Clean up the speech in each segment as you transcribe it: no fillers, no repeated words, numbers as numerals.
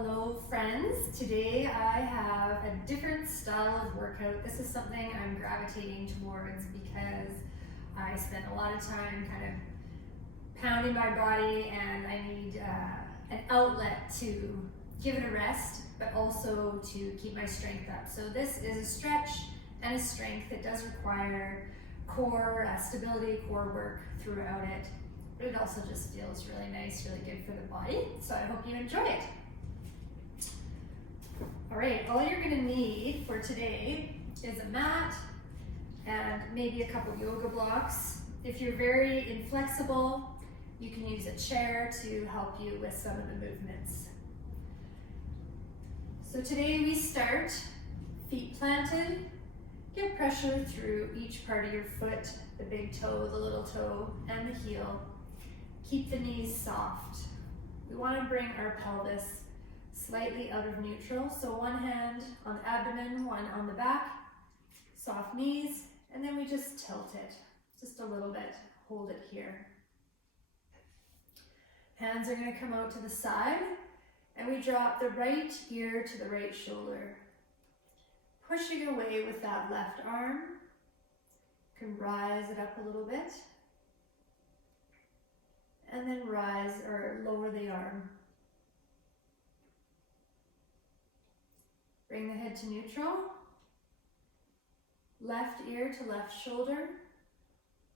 Hello friends, today I have a different style of workout. This is something I'm gravitating towards because I spent a lot of time kind of pounding my body and I need an outlet to give it a rest, but also to keep my strength up. So this is a stretch and a strength that does require core stability, core work throughout it, but it also just feels really nice, really good for the body. So I hope you enjoy it. All right, all you're gonna need for today is a mat and maybe a couple yoga blocks. If you're very inflexible, you can use a chair to help you with some of the movements. So today we start feet planted. Get pressure through each part of your foot, the big toe, the little toe, and the heel. Keep the knees soft. We wanna bring our pelvis slightly out of neutral. So one hand on the abdomen, one on the back, soft knees, and then we just tilt it just a little bit, hold it here. Hands are gonna come out to the side and we drop the right ear to the right shoulder. Pushing away with that left arm, you can rise it up a little bit and then rise or lower the arm. Bring the head to neutral, left ear to left shoulder,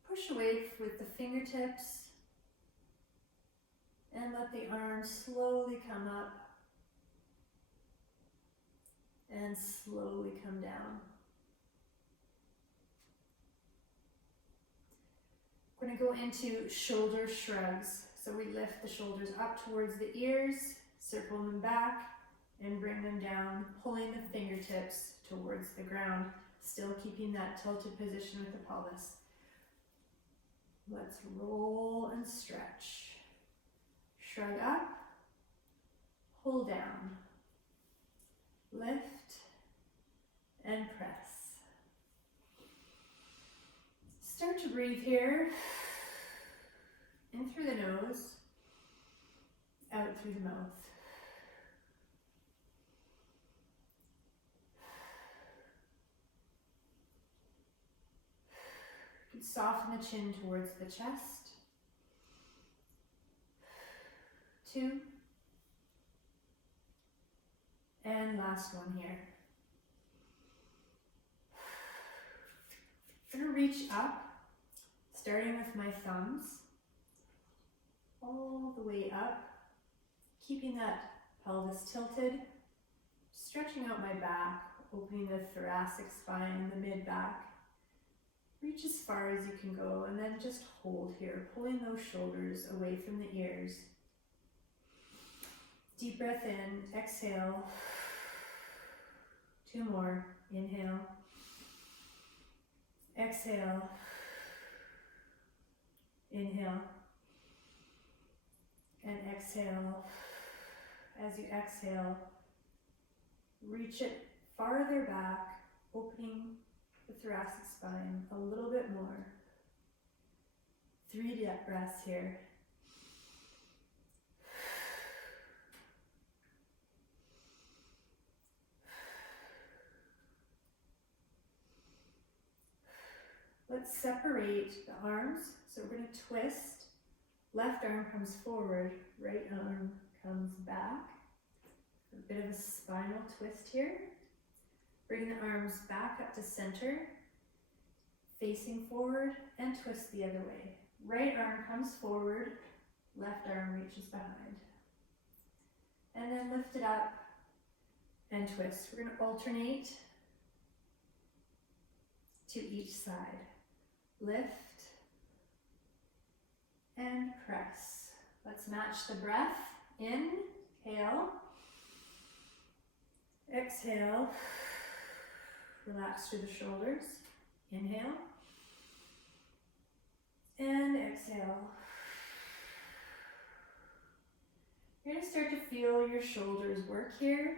push away with the fingertips, and let the arm slowly come up and slowly come down. We're going to go into shoulder shrugs. So we lift the shoulders up towards the ears, circle them back, and bring them down, pulling the fingertips towards the ground, still keeping that tilted position with the pelvis. Let's roll and stretch. Shrug up, pull down, lift, and press. Start to breathe here, in through the nose, out through the mouth. Soften the chin towards the chest. 2. And last one here. I'm going to reach up, starting with my thumbs, all the way up, keeping that pelvis tilted, stretching out my back, opening the thoracic spine, the mid-back. Reach as far as you can go and then just hold here, pulling those shoulders away from the ears. Deep breath in, exhale. 2 more, inhale. Exhale. Inhale. And exhale. As you exhale, reach it farther back, opening the thoracic spine a little bit more. 3 deep breaths here. Let's separate the arms. So we're going to twist. Left arm comes forward, right arm comes back. A bit of a spinal twist here. Bring the arms back up to center, facing forward, and twist the other way. Right arm comes forward, left arm reaches behind. And then lift it up and twist. We're going to alternate to each side. Lift and press. Let's match the breath. Inhale, exhale. Relax through the shoulders. Inhale. And exhale. You're going to start to feel your shoulders work here.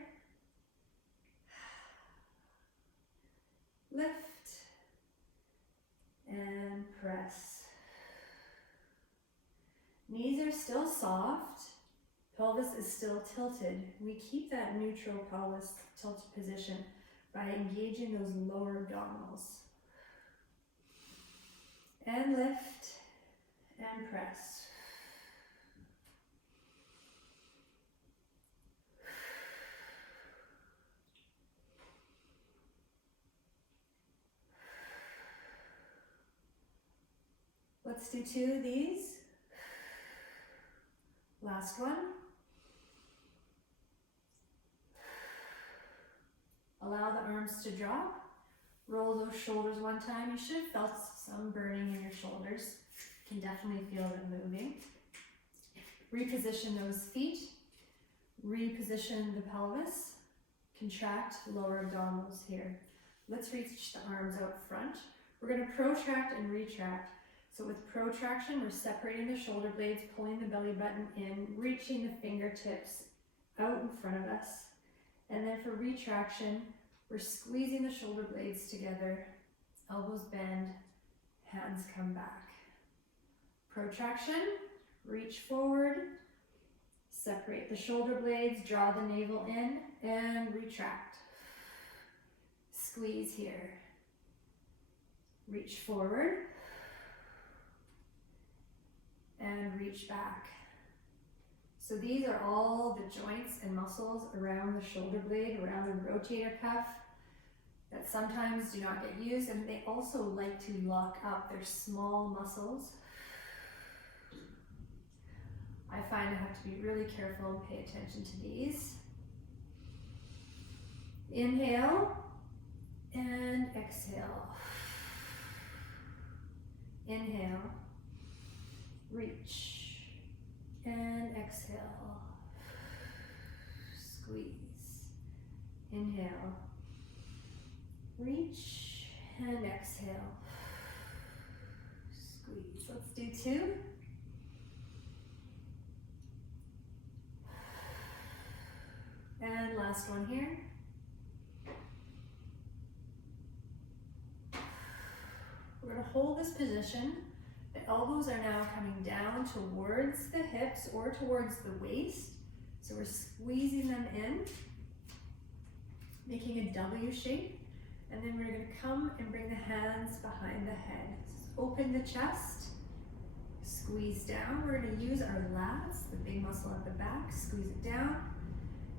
Lift and press. Knees are still soft. Pelvis is still tilted. We keep that neutral pelvis tilted position by engaging those lower abdominals. And lift and press. Let's do 2 of these. Last one. Allow the arms to drop. Roll those shoulders one time. You should have felt some burning in your shoulders. You can definitely feel them moving. Reposition those feet. Reposition the pelvis. Contract lower abdominals here. Let's reach the arms out front. We're going to protract and retract. So with protraction, we're separating the shoulder blades, pulling the belly button in, reaching the fingertips out in front of us. And then for retraction, we're squeezing the shoulder blades together, elbows bend, hands come back. Protraction, reach forward, separate the shoulder blades, draw the navel in, and retract. Squeeze here. Reach forward, and reach back. So these are all the joints and muscles around the shoulder blade, around the rotator cuff that sometimes do not get used, and they also like to lock up. They're small muscles. I find I have to be really careful and pay attention to these. Inhale and exhale. Inhale. Reach and exhale. Squeeze. Inhale. Reach and exhale. Squeeze. Let's do 2. And last one here. We're going to hold this position. The elbows are now coming down towards the hips or towards the waist. So we're squeezing them in, making a W shape. And then we're going to come and bring the hands behind the head. Open the chest, squeeze down. We're going to use our lats, the big muscle at the back, squeeze it down,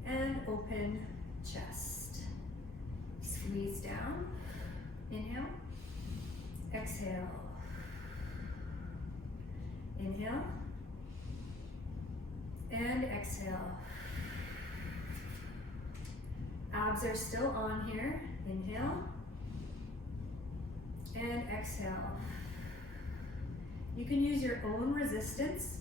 and open chest. Squeeze down, inhale, exhale. Inhale and exhale. Abs are still on here. Inhale and exhale. You can use your own resistance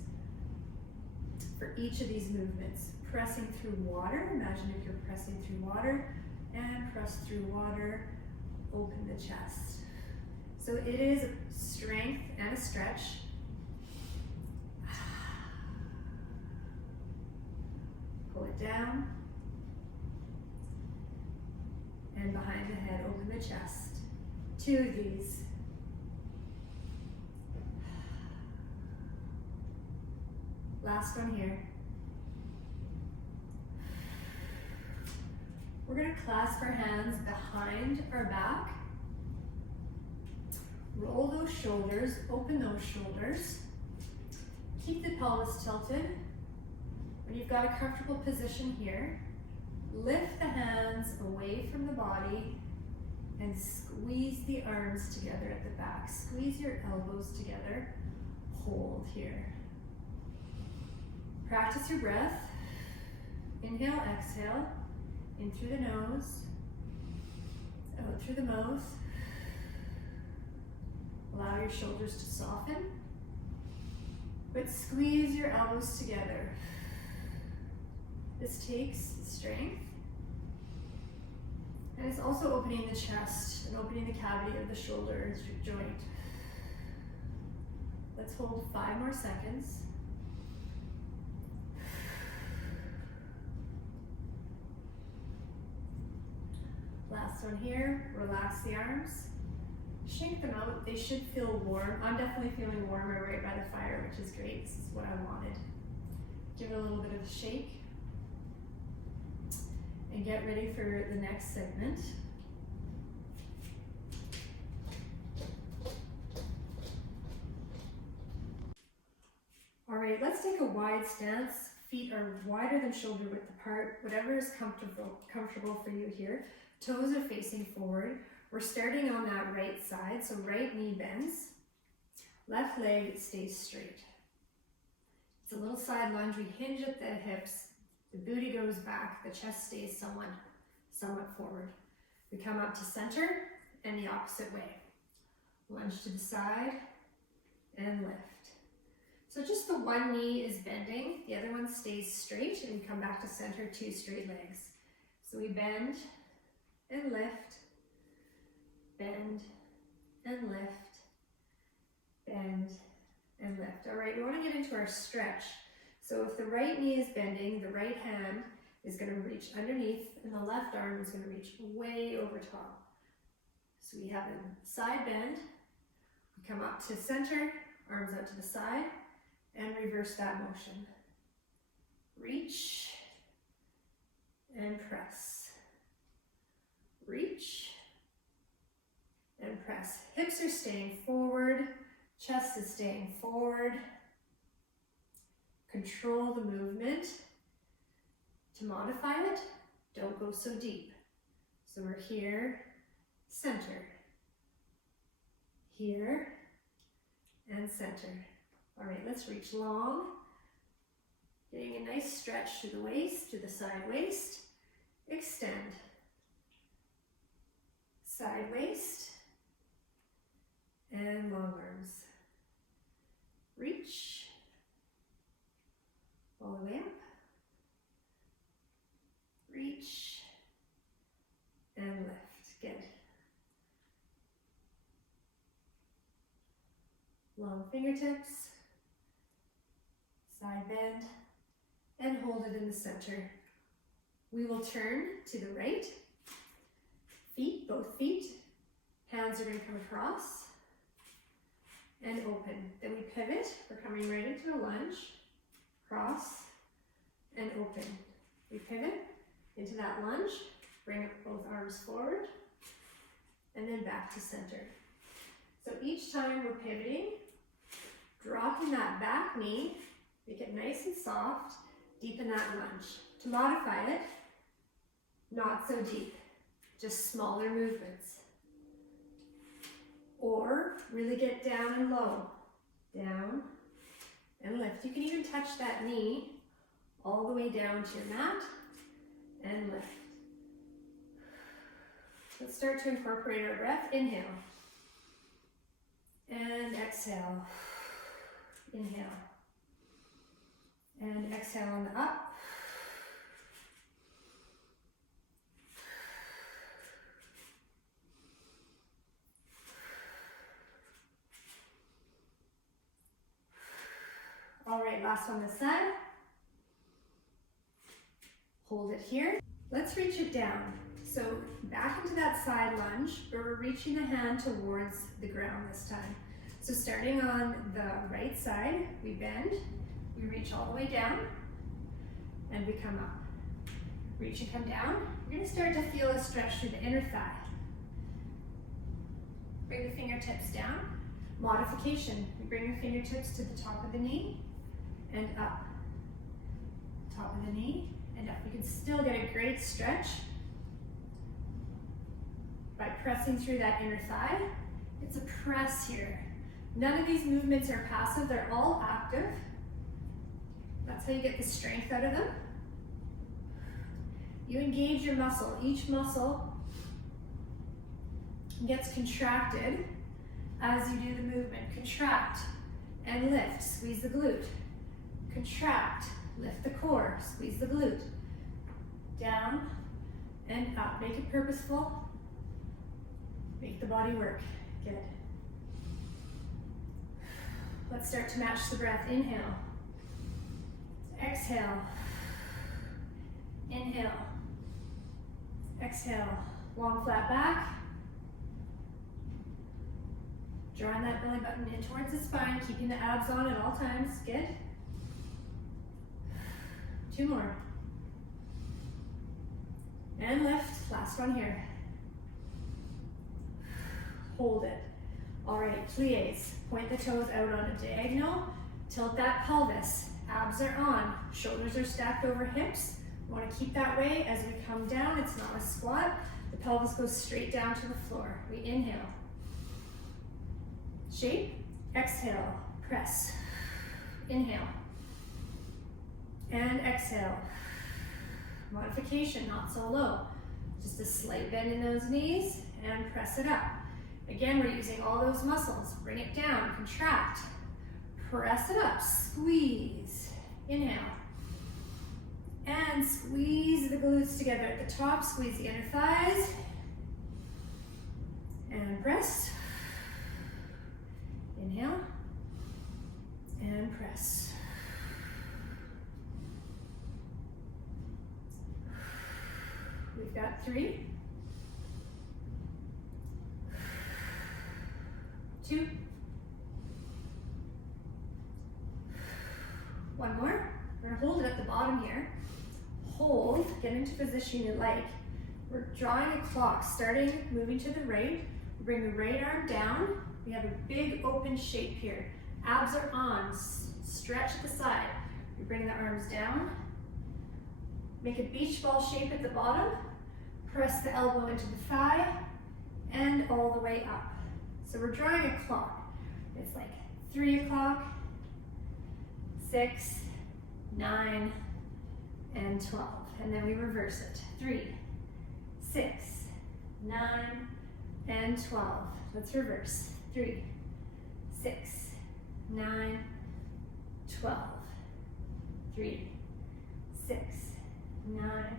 for each of these movements. Pressing through water. Imagine if you're pressing through water, and press through water. Open the chest. So it is strength and a stretch. Pull it down, and behind the head, open the chest. 2 of these. Last one here. We're going to clasp our hands behind our back. Roll those shoulders, open those shoulders. Keep the pelvis tilted. When you've got a comfortable position here, lift the hands away from the body and squeeze the arms together at the back. Squeeze your elbows together. Hold here. Practice your breath. Inhale, exhale. In through the nose, out through the mouth. Allow your shoulders to soften, but squeeze your elbows together. This takes strength, and it's also opening the chest and opening the cavity of the shoulder joint. Let's hold 5 more seconds. Last one here, relax the arms, shake them out. They should feel warm. I'm definitely feeling warmer right by the fire, which is great. This is what I wanted. Give it a little bit of a shake. And get ready for the next segment. All right, let's take a wide stance. Feet are wider than shoulder width apart, whatever is comfortable for you here. Toes are facing forward. We're starting on that right side, so right knee bends. Left leg stays straight. It's a little side lunge. We hinge at the hips. The booty goes back. The chest stays somewhat forward. We come up to center and the opposite way. Lunge to the side and lift. So just the one knee is bending, the other one stays straight, and we come back to center, 2 straight legs. So we bend and lift, bend and lift, bend and lift. All right, we want to get into our stretch. So if the right knee is bending, the right hand is going to reach underneath, and the left arm is going to reach way over top. So we have a side bend, we come up to center, arms out to the side, and reverse that motion. Reach and press. Reach and press. Hips are staying forward, chest is staying forward. Control the movement. To modify it, don't go so deep. So we're here, center, here, and center. All right, let's reach long. Getting a nice stretch to the waist, to the side waist. Extend. Side waist. And long arms. Reach. All the way up. Reach. And lift. Good. Long fingertips. Side bend, and hold it in the center. We will turn to the right, feet, both feet, hands are going to come across, and open. Then we pivot, we're coming right into a lunge, cross, and open. We pivot into that lunge, bring up both arms forward, and then back to center. So each time we're pivoting, dropping that back knee, make it nice and soft, deepen that lunge. To modify it, not so deep, just smaller movements. Or really get down and low, down and lift. You can even touch that knee all the way down to your mat and lift. Let's start to incorporate our breath. Inhale and exhale. Inhale. And exhale on the up. All right, last on this side. Hold it here. Let's reach it down. So back into that side lunge, but we're reaching the hand towards the ground this time. So starting on the right side, we bend. We reach all the way down, and we come up. Reach and come down. We're going to start to feel a stretch through the inner thigh. Bring the fingertips down. Modification. We bring the fingertips to the top of the knee and up. Top of the knee and up. You can still get a great stretch by pressing through that inner thigh. It's a press here. None of these movements are passive. They're all active. That's how you get the strength out of them. You engage your muscle. Each muscle gets contracted as you do the movement. Contract and lift. Squeeze the glute. Contract. Lift the core. Squeeze the glute. Down and up. Make it purposeful. Make the body work. Good. Let's start to match the breath. Inhale. Exhale. Inhale. Exhale. Long flat back. Drawing that belly button in towards the spine, keeping the abs on at all times. Good. 2 more. And lift, last one here. Hold it. All right, plies. Point the toes out on a diagonal. Tilt that pelvis. Abs are on. Shoulders are stacked over hips. We want to keep that way as we come down. It's not a squat. The pelvis goes straight down to the floor. We inhale. Shape. Exhale. Press. Inhale. And exhale. Modification, not so low. Just a slight bend in those knees and press it up. Again, we're using all those muscles. Bring it down, contract. Press it up, squeeze. Inhale. And squeeze the glutes together at the top. Squeeze the inner thighs. And press. Inhale. And press. We've got 3, 2, 1 more. We're gonna hold it at the bottom here. Hold, get into position you like. We're drawing a clock, starting, moving to the right. We bring the right arm down. We have a big open shape here. Abs are on, stretch at the side. We bring the arms down. Make a beach ball shape at the bottom. Press the elbow into the thigh and all the way up. So we're drawing a clock. It's like 3 o'clock, 6, 9, and 12. And then we reverse it. 3, 6, 9, and 12. Let's reverse. 3, 6, 9, 12. 3, 6, 9,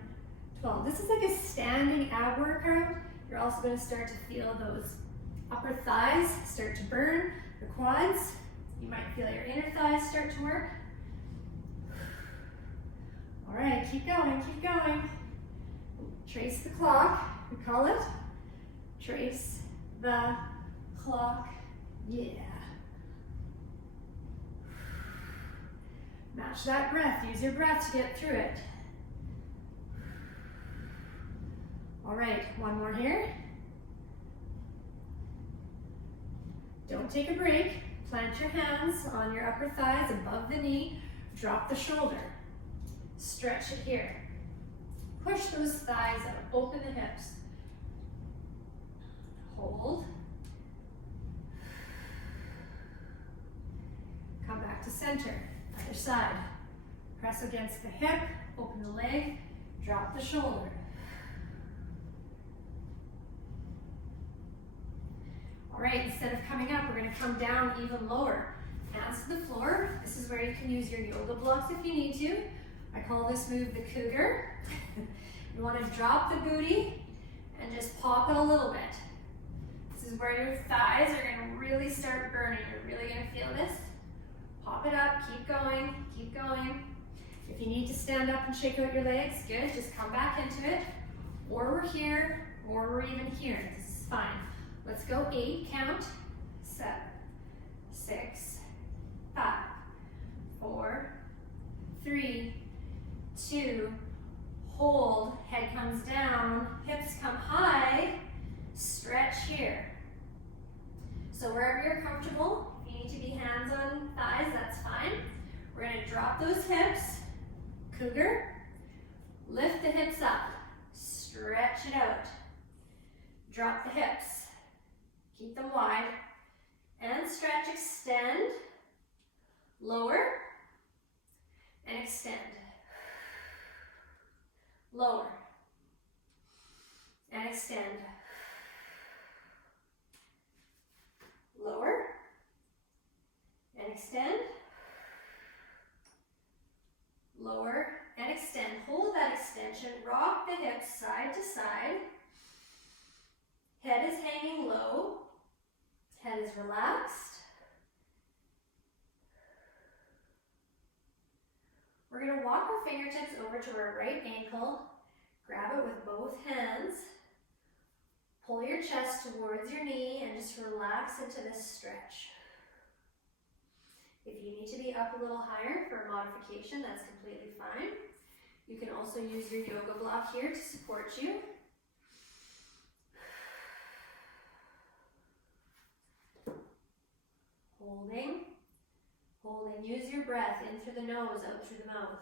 12. This is like a standing ab workout. You're also going to start to feel those upper thighs start to burn, the quads. You might feel your inner thighs start to work. All right, keep going, keep going. Trace the clock, we call it. Trace the clock, yeah. Match that breath, use your breath to get through it. All right, 1 more here. Don't take a break. Plant your hands on your upper thighs above the knee. Drop the shoulder. Stretch it here. Push those thighs out. Open the hips. Hold. Come back to center. Other side. Press against the hip. Open the leg. Drop the shoulder. All right, instead of coming up, we're going to come down even lower. Hands to the floor. This is where you can use your yoga blocks if you need to. I call this move the cougar. You want to drop the booty and just pop it a little bit. This is where your thighs are going to really start burning. You're really going to feel this. Pop it up, keep going, keep going. If you need to stand up and shake out your legs, good, just come back into it. Or we're here, or we're even here. This is fine. Let's go 8, count. 7, 6, 5, 4, 3, 2, hold, head comes down, hips come high, stretch here. So wherever you're comfortable, if you need to be hands on thighs, that's fine. We're gonna drop those hips, cougar, lift the hips up, stretch it out, drop the hips. Keep them wide, and stretch, extend, lower, and extend, lower, and extend, lower, and extend, lower, and extend. Hold that extension, rock the hips side to side, head is hanging low, head is relaxed. We're going to walk our fingertips over to our right ankle, grab it with both hands, pull your chest towards your knee and just relax into this stretch. If you need to be up a little higher for a modification, that's completely fine. You can also use your yoga block here to support you. Holding. Use your breath in through the nose, out through the mouth.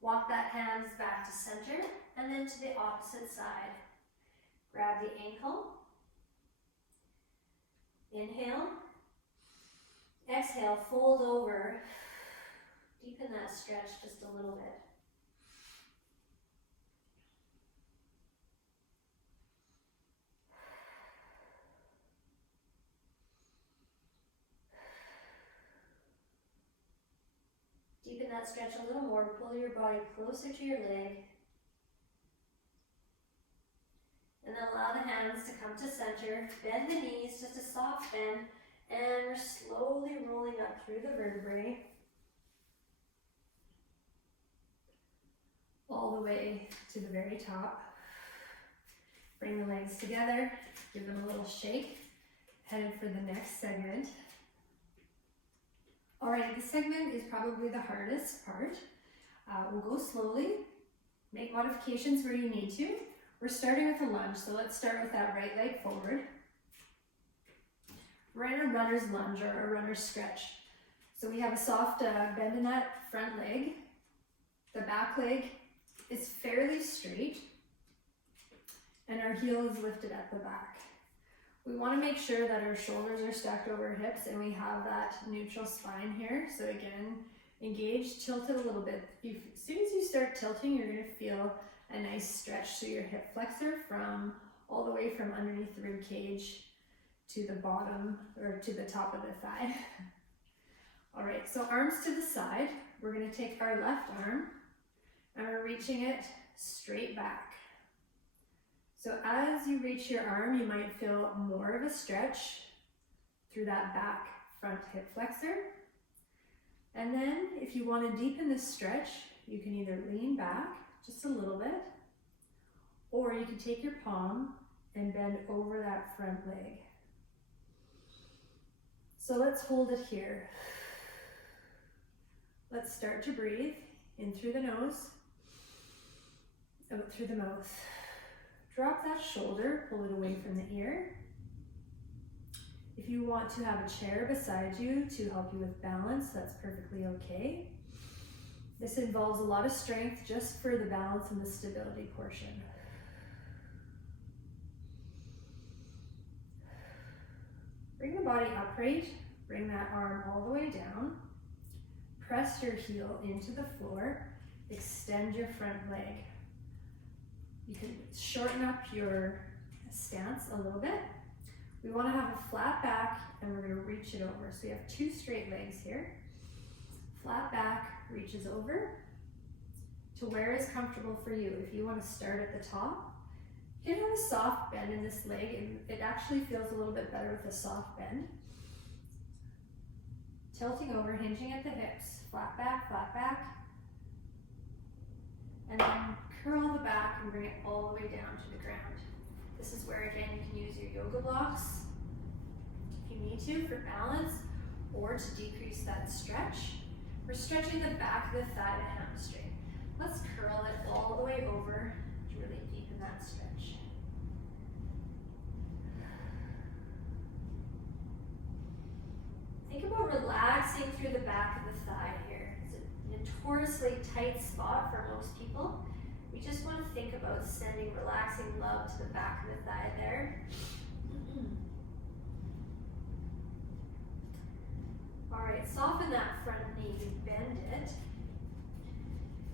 Walk that hands back to center and then to the opposite side. Grab the ankle. Inhale. Exhale, fold over. Deepen that stretch just a little bit. Deepen that stretch a little more. Pull your body closer to your leg. And then allow the hands to come to center. Bend the knees, just a soft bend. And we're slowly rolling up through the vertebrae. All the way to the very top. Bring the legs together. Give them a little shake. Headed for the next segment. All right, this segment is probably the hardest part. We'll go slowly, make modifications where you need to. We're starting with a lunge, so let's start with that right leg forward. We're in a runner's lunge or a runner's stretch. So we have a soft bend in that front leg. The back leg is fairly straight, and our heel is lifted at the back. We want to make sure that our shoulders are stacked over our hips and we have that neutral spine here. So again, engage, tilt it a little bit. As soon as you start tilting, you're going to feel a nice stretch to your hip flexor from all the way from underneath the rib cage to the bottom or to the top of the thigh. All right, so arms to the side. We're going to take our left arm and we're reaching it straight back. So as you reach your arm, you might feel more of a stretch through that back front hip flexor. And then if you want to deepen this stretch, you can either lean back just a little bit, or you can take your palm and bend over that front leg. So let's hold it here. Let's start to breathe in through the nose, out through the mouth. Drop that shoulder, pull it away from the ear. If you want to have a chair beside you to help you with balance, that's perfectly okay. This involves a lot of strength just for the balance and the stability portion. Bring the body upright, bring that arm all the way down. Press your heel into the floor, extend your front leg. You can shorten up your stance a little bit. We want to have a flat back and we're going to reach it over. So we have two straight legs here. Flat back reaches over to where is comfortable for you. If you want to start at the top, you can have a soft bend in this leg and it actually feels a little bit better with a soft bend. Tilting over, hinging at the hips, flat back. And then curl the back and bring it all the way down to the ground. This is where, again, you can use your yoga blocks if you need to for balance or to decrease that stretch. We're stretching the back of the thigh to hamstring. Let's curl it all the way over to really deepen that stretch. Think about relaxing through the back of the thigh here. It's a notoriously tight spot for most people. We just want to think about sending relaxing love to the back of the thigh there. All right, soften that front knee, bend it.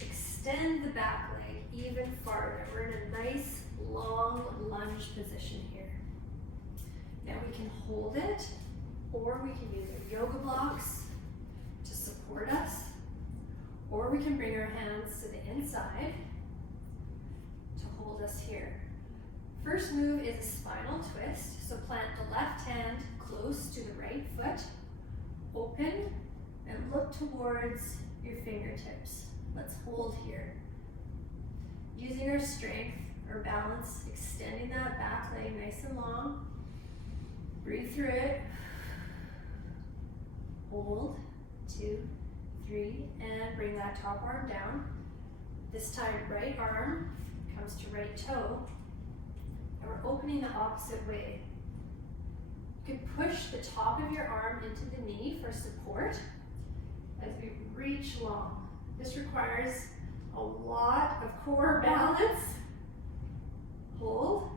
Extend the back leg even farther. We're in a nice long lunge position here. Now we can hold it, or we can use our yoga blocks to support us, or we can bring our hands to the inside to hold us here. First move is a spinal twist. So plant the left hand close to the right foot, open, and look towards your fingertips. Let's hold here. Using our strength, our balance, extending that back leg nice and long. Breathe through it. Hold, 2, 3, and bring that top arm down. This time, right arm comes to right toe, and we're opening the opposite way. You can push the top of your arm into the knee for support as we reach long. This requires a lot of core balance. Hold.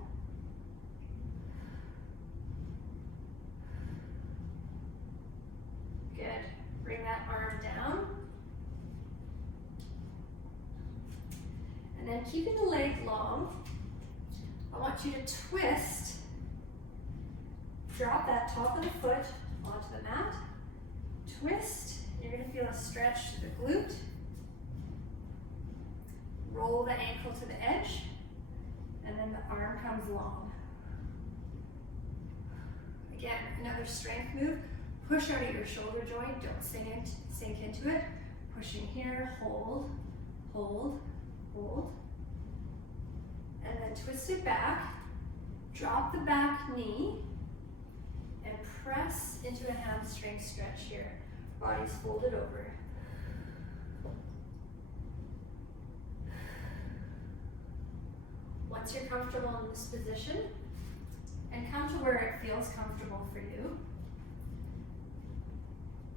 Good. Bring that arm down. And then keeping the leg long, I want you to twist. Drop that top of the foot onto the mat. Twist. You're going to feel a stretch to the glute. Roll the ankle to the edge. And then the arm comes long. Again, another strength move. Push out of your shoulder joint. Don't sink into it. Pushing here. Hold, hold, hold. And then twist it back. Drop the back knee. And press into a hamstring stretch here. Body's folded over. Once you're comfortable in this position, and come to where it feels comfortable for you,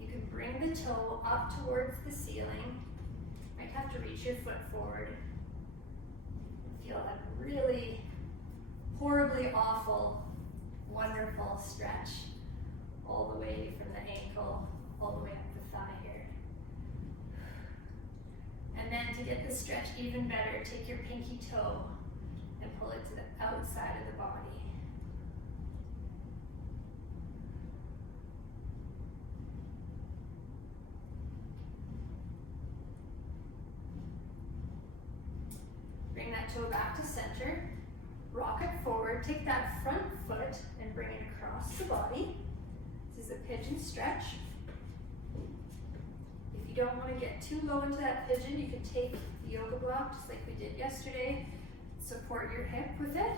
you can bring the toe up towards the ceiling. You might have to reach your foot forward. Feel that really horribly awful, wonderful stretch all the way from the ankle, all the way up the thigh here. And then to get the stretch even better, take your pinky toe and pull it to the outside of the body. Bring that toe back to center. Rock it forward. Take that front foot and bring it across the body. This is a pigeon stretch. If you don't want to get too low into that pigeon, you can take the yoga block just like we did yesterday. Support your hip with it,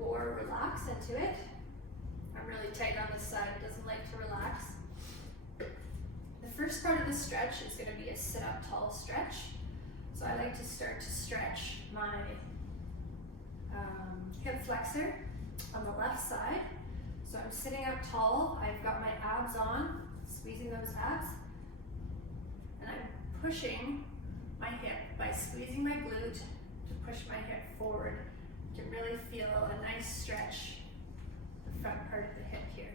or relax into it. I'm really tight on this side, it doesn't like to relax. The first part of the stretch is going to be a sit-up tall stretch. So I like to start to stretch my hip flexor on the left side. So I'm sitting up tall, I've got my abs on, squeezing those abs, and I'm pushing my hip by squeezing my glute to push my hip forward. You can really feel a nice stretch, the front part of the hip here.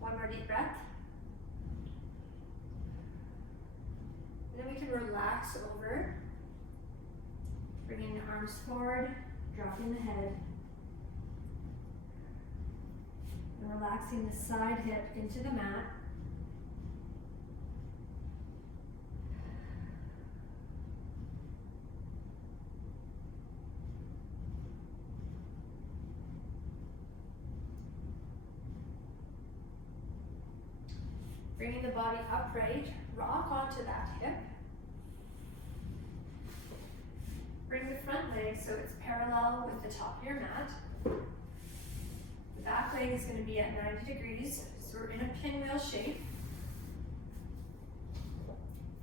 One more deep breath. And then we can relax over, bringing the arms forward, dropping the head, and relaxing the side hip into the mat. Bringing the body upright, rock onto that hip. Bring the front leg so it's parallel with the top of your mat. The back leg is going to be at 90 degrees, so we're in a pinwheel shape.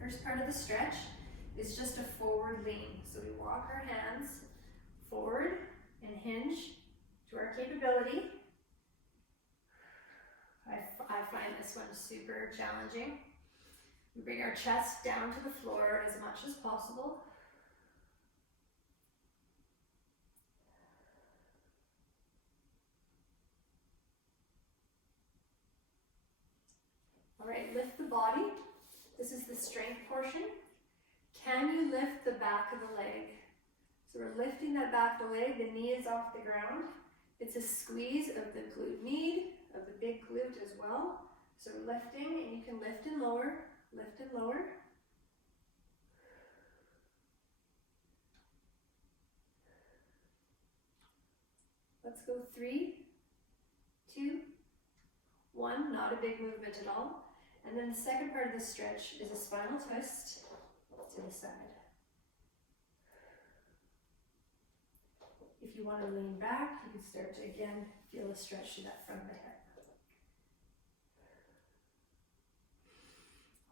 First part of the stretch is just a forward lean. So we walk our hands forward and hinge to our capability. I find this one super challenging. We bring our chest down to the floor as much as possible. All right, lift the body. This is the strength portion. Can you lift the back of the leg? So we're lifting that back of the leg, the knee is off the ground. It's a squeeze of the glute med, of the big glute as well. So we're lifting, and you can lift and lower, lift and lower. Let's go 3, 2, 1, not a big movement at all. And then the second part of the stretch is a spinal twist to the side. if you want to lean back, you can start to again feel a stretch through that front of the hip.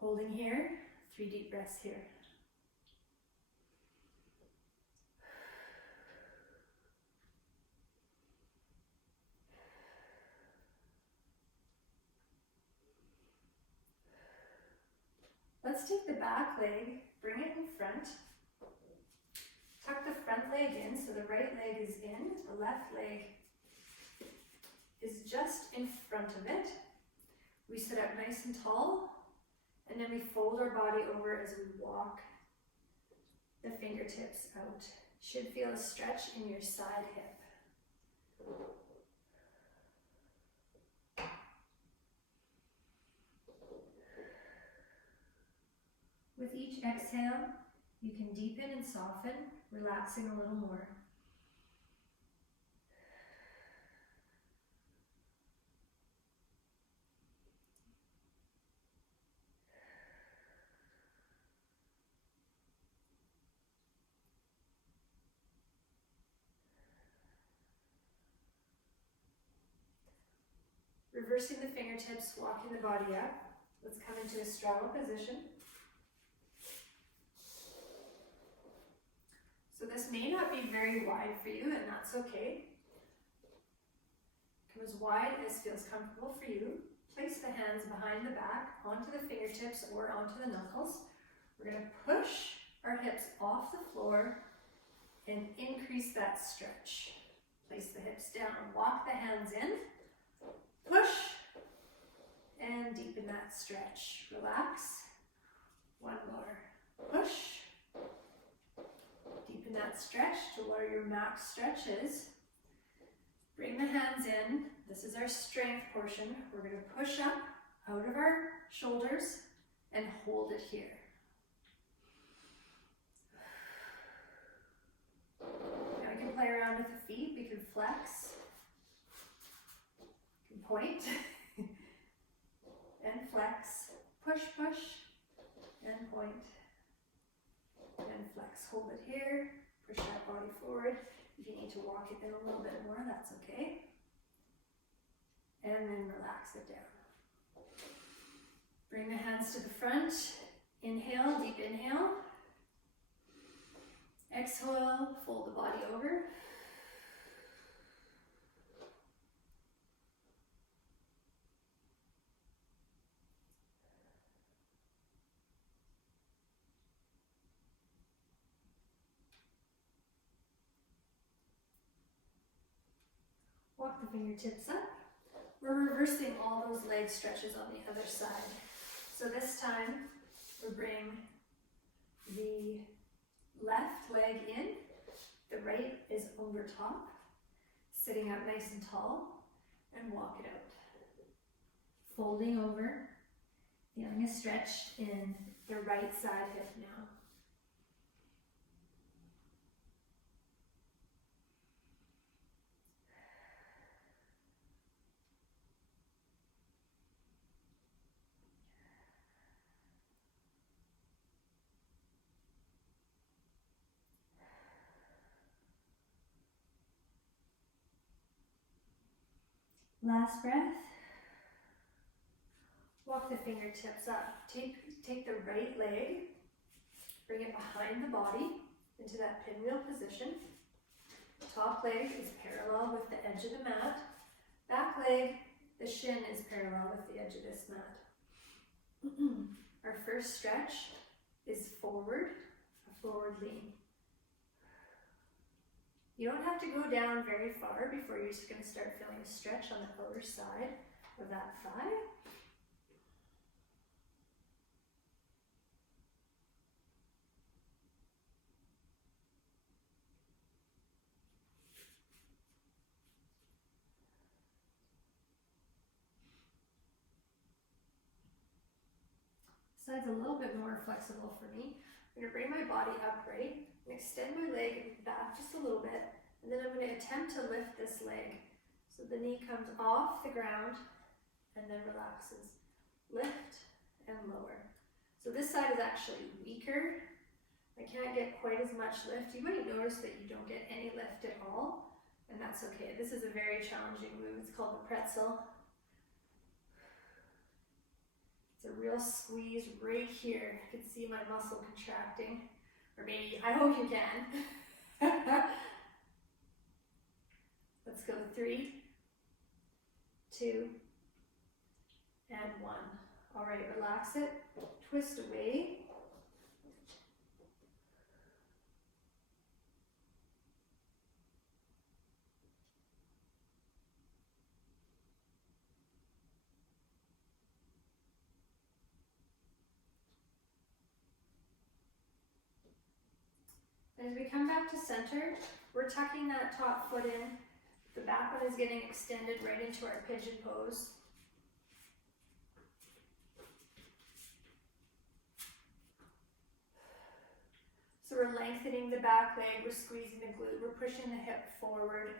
Holding here, 3 deep breaths here. Let's take the back leg, bring it in front. Tuck the front leg in, so the right leg is in, the left leg is just in front of it. We sit up nice and tall, and then we fold our body over as we walk the fingertips out. Should feel a stretch in your side hip. With each exhale, you can deepen and soften, relaxing a little more. Reversing the fingertips, walking the body up. Let's come into a straddle position. So this may not be very wide for you, and that's okay. Come as wide as feels comfortable for you. Place the hands behind the back, onto the fingertips or onto the knuckles. We're going to push our hips off the floor and increase that stretch. Place the hips down and walk the hands in. Push and deepen that stretch. Relax. One more. Push. Deepen that stretch to where your max stretch is. Bring the hands in. This is our strength portion. We're going to push up out of our shoulders and hold it here. Now we can play around with the feet. We can flex. We can point and flex. Push, push, and point. And flex. Hold it here. Push that body forward. If you need to walk it in a little bit more, that's okay. And then relax it down. Bring the hands to the front. Inhale, deep inhale. Exhale, fold the body over. Walk the fingertips up. We're reversing all those leg stretches on the other side. So this time, we bring the left leg in, the right is over top, sitting up nice and tall, and walk it out. Folding over, feeling a stretch in the right side hip now. Last breath. Walk the fingertips up. Take the right leg, bring it behind the body into that pinwheel position. Top leg is parallel with the edge of the mat. Back leg, the shin is parallel with the edge of this mat. Our first stretch is forward, a forward lean. You don't have to go down very far before you're just going to start feeling a stretch on the outer side of that thigh. Side's a little bit more flexible for me. I'm going to bring my body upright and extend my leg back just a little bit, and then I'm going to attempt to lift this leg. So the knee comes off the ground and then relaxes. Lift and lower. So this side is actually weaker I can't get quite as much lift. You might notice that you don't get any lift at all, and that's okay. This is a very challenging move. It's called the pretzel. It's a real squeeze right here. You can see my muscle contracting, or maybe, I hope you can. Let's go 3, 2, and 1. All right, relax it, twist away. As we come back to center, we're tucking that top foot in. The back one is getting extended right into our pigeon pose. So we're lengthening the back leg, we're squeezing the glute, we're pushing the hip forward.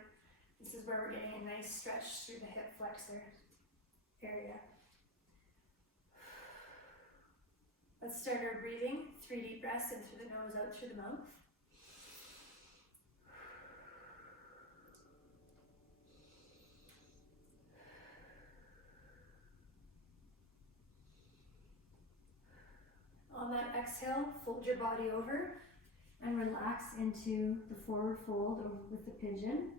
This is where we're getting a nice stretch through the hip flexor area. Let's start our breathing. 3 deep breaths in through the nose, out through the mouth. On that exhale, fold your body over and relax into the forward fold over with the pigeon.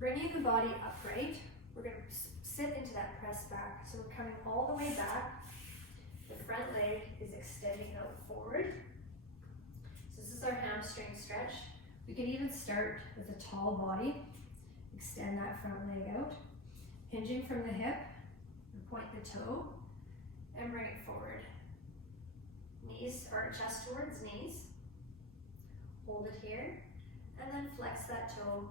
Bringing the body upright, we're going to sit into that press back. So we're coming all the way back. The front leg is extending out forward. So this is our hamstring stretch. We can even start with a tall body. Extend that front leg out. Hinging from the hip, point the toe, and bring it forward. Knees or chest towards knees. Hold it here, and then flex that toe,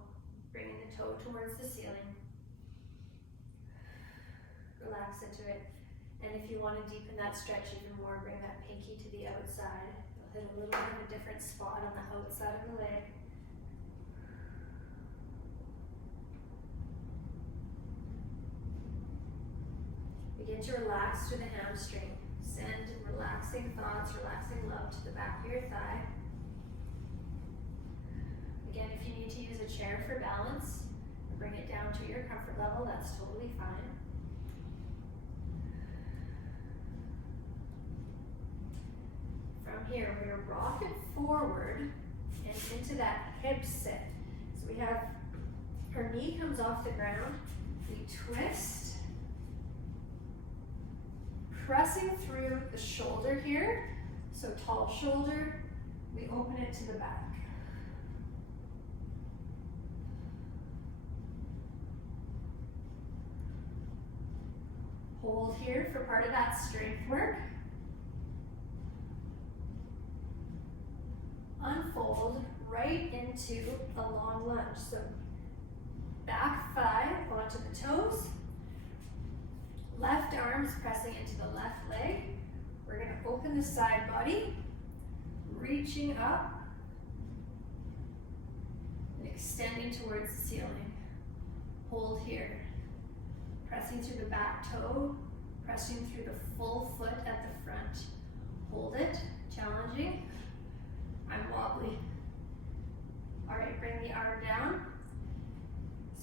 bringing the toe towards the ceiling. Relax into it. And if you want to deepen that stretch even more, bring that pinky to the outside. You'll hit a little bit of a different spot on the outside of the leg. Begin to relax through the hamstring. Send relaxing thoughts, relaxing love to the back of your thigh. Again, if you need to use a chair for balance, bring it down to your comfort level, that's totally fine. From here, we're going to rock it forward and into that hip sit. So we have, our knee comes off the ground, we twist, pressing through the shoulder here. So tall shoulder, we open it to the back. Hold here for part of that strength work. Unfold right into a long lunge. So back thigh onto the toes. Left arm's pressing into the left leg. We're going to open the side body, reaching up and extending towards the ceiling. Hold here. Pressing through the back toe, pressing through the full foot at the front. Hold it, challenging. I'm wobbly. All right, bring the arm down.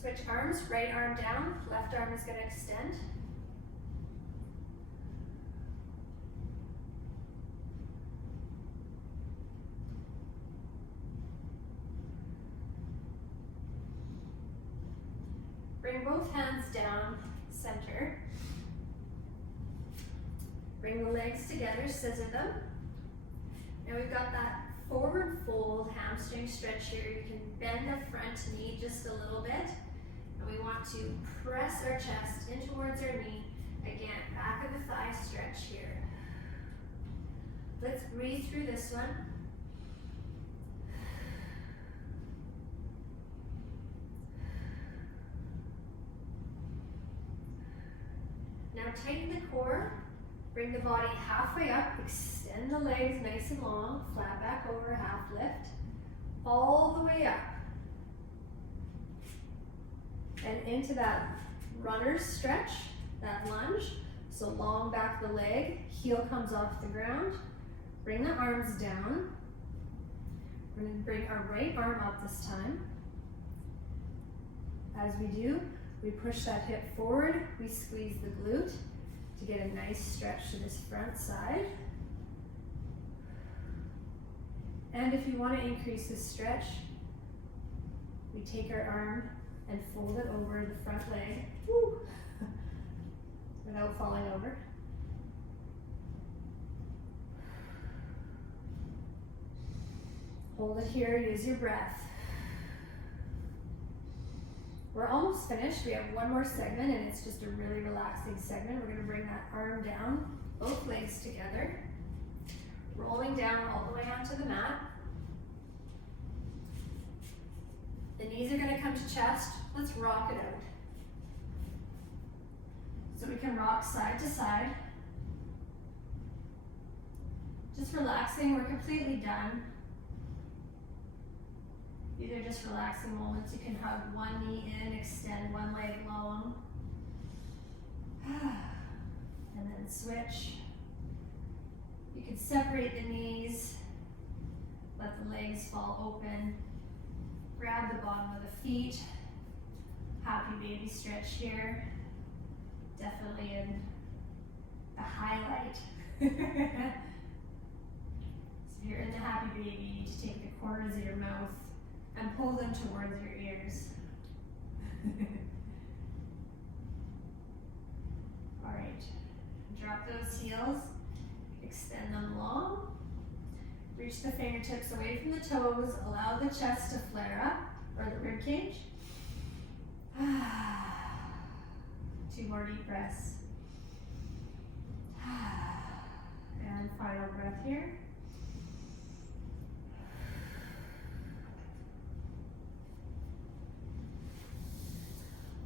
Switch arms, right arm down, left arm is going to extend. Bring both hands down, center. Bring the legs together, scissor them. Now we've got that forward fold hamstring stretch here. You can bend the front knee just a little bit. And we want to press our chest in towards our knee. Again, back of the thigh stretch here. Let's breathe through this one. Now tighten the core, Bring the body halfway up, extend the legs nice and long, flat back over, half lift, all the way up. And into that runner's stretch, that lunge. So long back the leg, heel comes off the ground. Bring the arms down. We're going to bring our right arm up this time. As we do, we push that hip forward, we squeeze the glute to get a nice stretch to this front side. And if you want to increase this stretch, we take our arm and fold it over the front leg without falling over. Hold it here, use your breath. We're almost finished. We have one more segment and it's just a really relaxing segment. We're going to bring that arm down, both legs together, rolling down all the way onto the mat. The knees are going to come to chest. Let's rock it out. So we can rock side to side. Just relaxing, we're completely done. These are just relaxing moments. You can hug one knee in, extend one leg long. And then switch. You can separate the knees, let the legs fall open. Grab the bottom of the feet. Happy baby stretch here. Definitely in the highlight. So if you're in the happy baby, you need to take the corners of your mouth and pull them towards your ears. All right, drop those heels, extend them long. Reach the fingertips away from the toes, allow the chest to flare up, or the rib cage. 2 more deep breaths. And final breath here.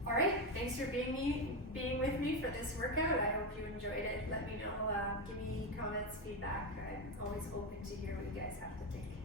All right, thanks for being with me for this workout. I hope you enjoyed it. Let me know, give me comments, feedback. I'm always open to hear what you guys have to think.